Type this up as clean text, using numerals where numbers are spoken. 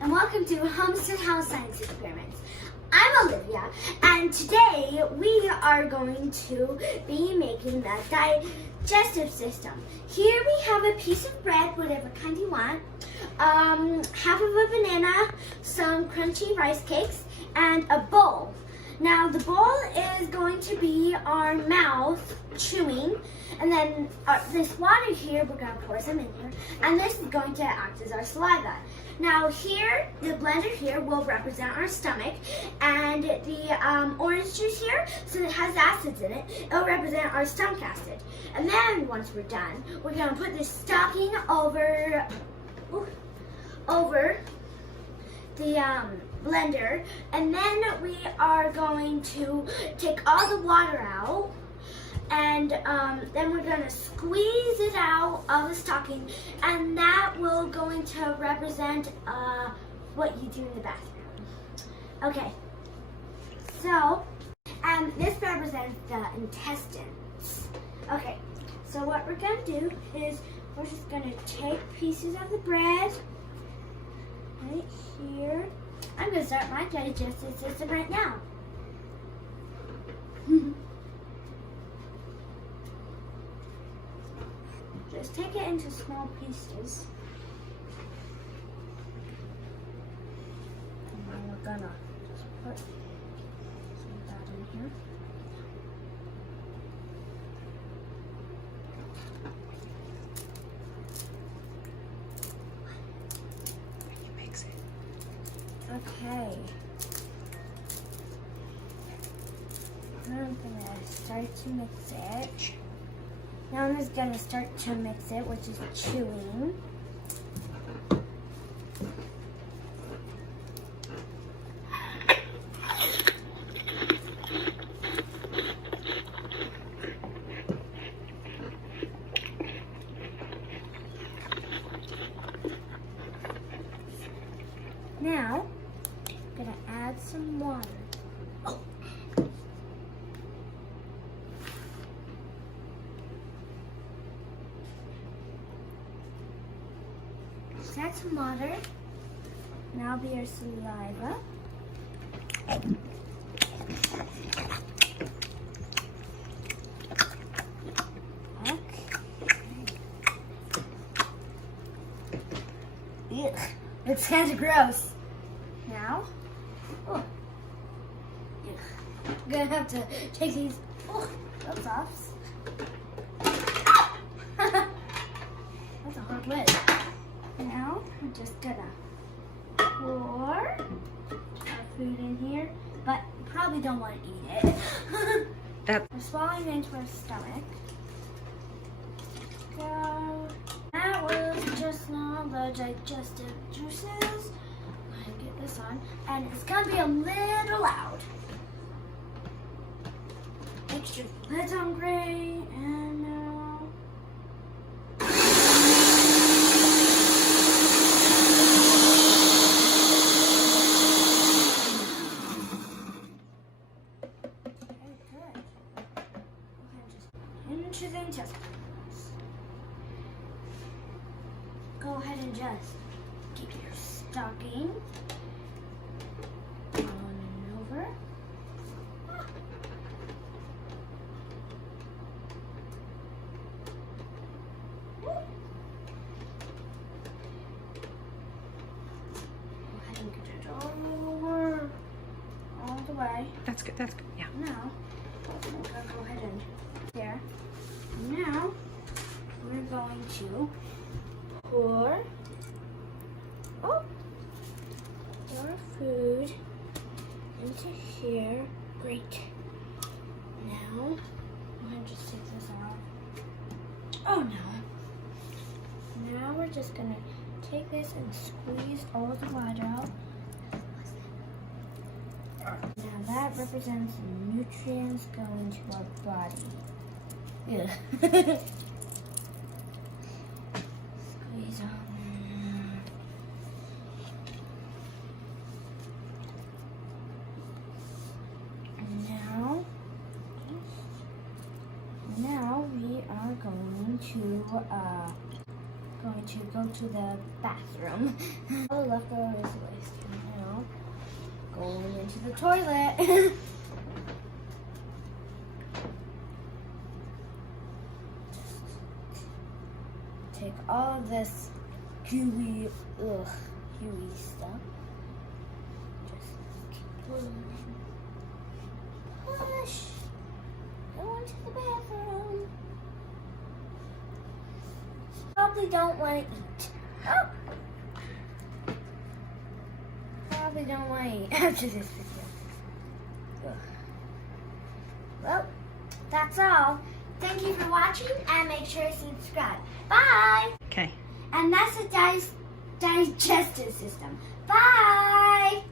and welcome to Homestead House Science Experiments. I'm Olivia, and today we are going to be making the digestive system. Here we have a piece of bread, whatever kind you want, half of a banana, some crunchy rice cakes, and a bowl. Now the bowl is going to be our mouth chewing, and then this water here, we're going to pour some in here, and this is going to act as our saliva. Now here, the blender here will represent our stomach, and the orange juice here, since it has acids in it, it'll represent our stomach acid. And then once we're done, we're going to put this stocking over the blender, and then we are going to take all the water out, and then we're going to squeeze it out of the stocking, and that will going to represent what you do in the bathroom. Okay, so this represents the intestines. Okay, so what we're going to do is we're just going to take pieces of the bread right here. I'm going to start my digestive system right now. Just take it into small pieces. And then we're going to just put some of that in here. Okay, I'm going to start to mix it. Now I'm just going to start to mix it, which is chewing. Now, I'm going to add some water. Just add some water. Now be our saliva. Ew, it's kind of gross. Now, I'm gonna have to take these gloves off. That's a hard lid. Now, I'm just gonna pour our food in here, but you probably don't want to eat it. We're swallowing it into our stomach. Go. That was just now the digestive juices. I'm gonna get this on, and it's gonna be a little loud. Make sure the lid's on great, and now. Okay, good. Into the intestines. Go ahead and just keep your stocking on and over. Go ahead and get it over all the way. That's good, yeah. Now, I'm going to go ahead and there. Now, we're going to pour our food into here. Great. Now, I'm going to just take this out. Oh no. Now we're just going to take this and squeeze all the water out. Now that represents nutrients going to our body. Yeah. Squeeze on there. And now we are going to going to go to the bathroom. All the leftovers waste now. Going into the toilet. Take all of this gooey stuff. Just keep pulling. Push. Go into the bathroom. Probably don't want to eat. Oh. Probably don't want to eat after this video. Ugh. Well, that's all. Thank you for watching and make sure to subscribe. Bye. Okay. And that's the digestive system. Bye.